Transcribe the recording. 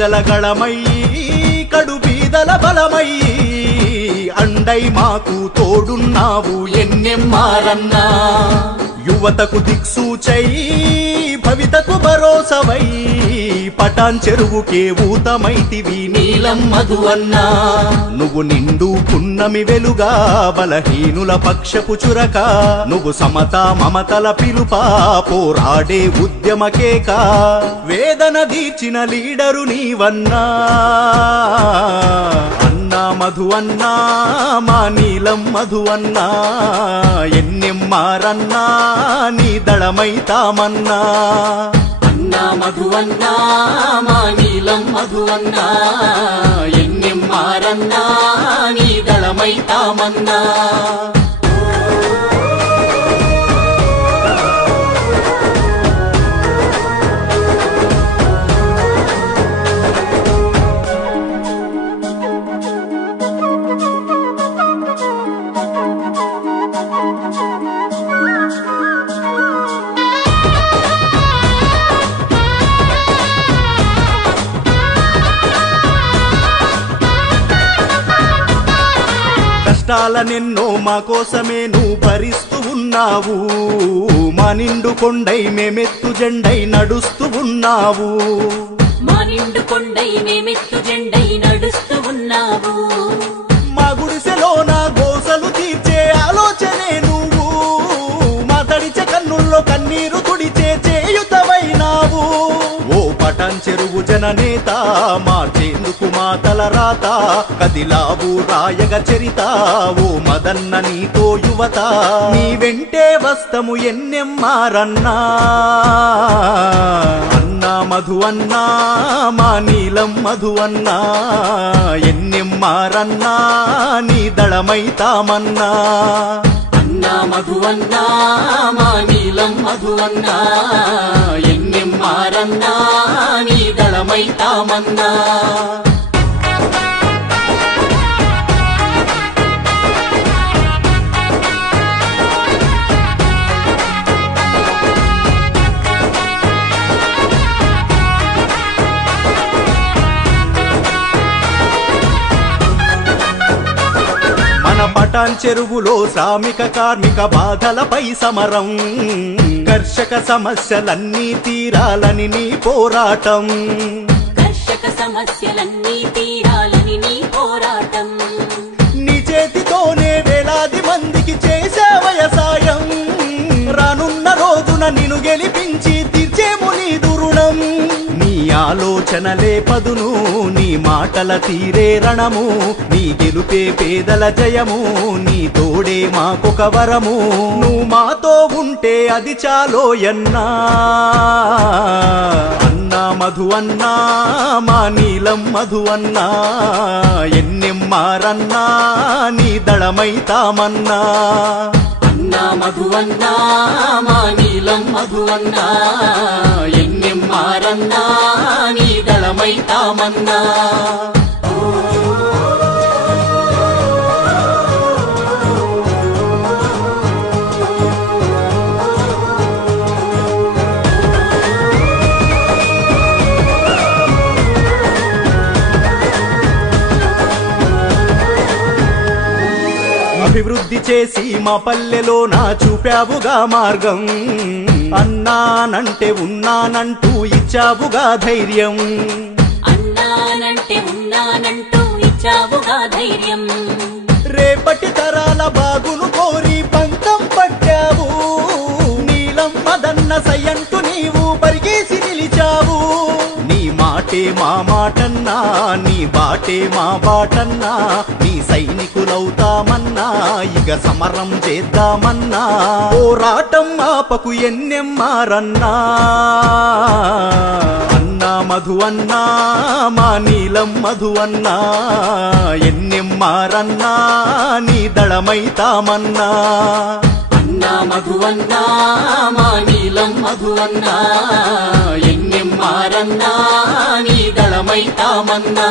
పేదల గళమయ్యి కడు బీదల బలమయ్యి అండై మాకు తోడున్నావు ఎన్నెమ్మారన్నా యువతకు దిక్సూచై భవితకు భరోసవై పటాన్ చెరువుకే ఊతమైతివి నీలం మధువన్నా నువ్వు నిండు పున్నమి వెలుగా బలహీనుల పక్షపు చురక నువ్వు సమతా మమతల పిలుపా పోరాడే ఉద్యమకేక వేదన దీర్చిన లీడరు నీవన్నా అన్నా మధువన్నా మా నీలం మధువన్నా ఎన్నెమ్మారన్నా నీ దళమైతామన్నా అన్నా మధువన్నా మా నీలం మధువన్నా ఎన్నెమ్మారన్నా నీ దళమైతామన్నా కష్టాలనెన్నో మా కోసమే నువ్వు భరిస్తూ ఉన్నావు మా నిండు కొండై మేమెత్తు జెండై నడుస్తూ ఉన్నావు మా నిండు కొండై మేమెత్తు జెండై నడుస్తూ ఉన్నావు మా గుడిసెలో నా గోసలు తీర్చే ఆలోచనే నువ్వు మా తడిచే కన్నుల్లో కన్నీరు తుడిచే చేయుతవైనావు ఓ పటాన్ చెరువు జననేత మార్చేందుకు మా తల రాత కదిలావు రాయగ చరిత ఓ మదన్న నీతో యువత నీ వెంటే వస్తము ఎన్నెమ్మారన్నా అన్నా మధువన్నా మా నీలం మధువన్నా ఎన్నెమ్మారన్నా నీ దళమైతామన్నా అన్నా మధువన్నా మా నీలం మధువన్నా ఎన్నెమ్మారన్నా నీ దళమైతామన్నా పటాన్ చెరువులో శ్రామిక కార్మిక బాధలపై సమరం కర్షక సమస్యలన్నీ తీరాలని నీ పోరాటం కర్షక సమస్యలన్నీ తీరాలని నీ పోరాటం నీ చేతితోనే వేలాది మందికి చేసావయ సాయం రానున్న రోజున నిన్ను గెలిపించి తీర్చేము నీ దురుణం నీ ఆలోచనలే పదును నీ మాటల తీరే రణము నీ గెలుపే పేదల జయము నీ తోడే మాకొక వరము నువ్వు మాతో ఉంటే అది చాలోయన్నా అన్నా మధువన్నా మా నీలం మధువన్నా ఎన్నెమ్మారన్నా నీ దళమైతామన్నా అన్నా మధువన్నా మా నీలం మధువన్నా ఎన్నెమ్మారన్నా నీ దళమైతామన్నా అభివృద్ధి చేసి మా పల్లెలో నా చూపావుగా మార్గం అన్నానంటే ఉన్నానంటూ ఇచ్చావుగా ధైర్యం అన్నానంటే ఉన్నానంటూ ఇచ్చావుగా ధైర్యం రేపటి తరాల బాగును కోరి పంతం పట్టావు నీలం మదన్న సయ్యంటూ నీవు పరిగేసి నిలిచావు నీ మాటే మా మాటన్నా నీ బాటే మా బాటన్నా నీ సైనికులవుతామన్నా ఇక సమరం చేద్దామన్నా పోరాటం ఆపకు ఎన్నెమ్మారన్నా అన్నా మధువన్నా మా నీలం మధువన్నా ఎన్నెమ్మారన్నా నీ దళమైతామన్నా అన్నా మధువన్నా మా నీలం మధువన్నా ఎన్నెమ్మారన్నా నీ దళమైతామన్నా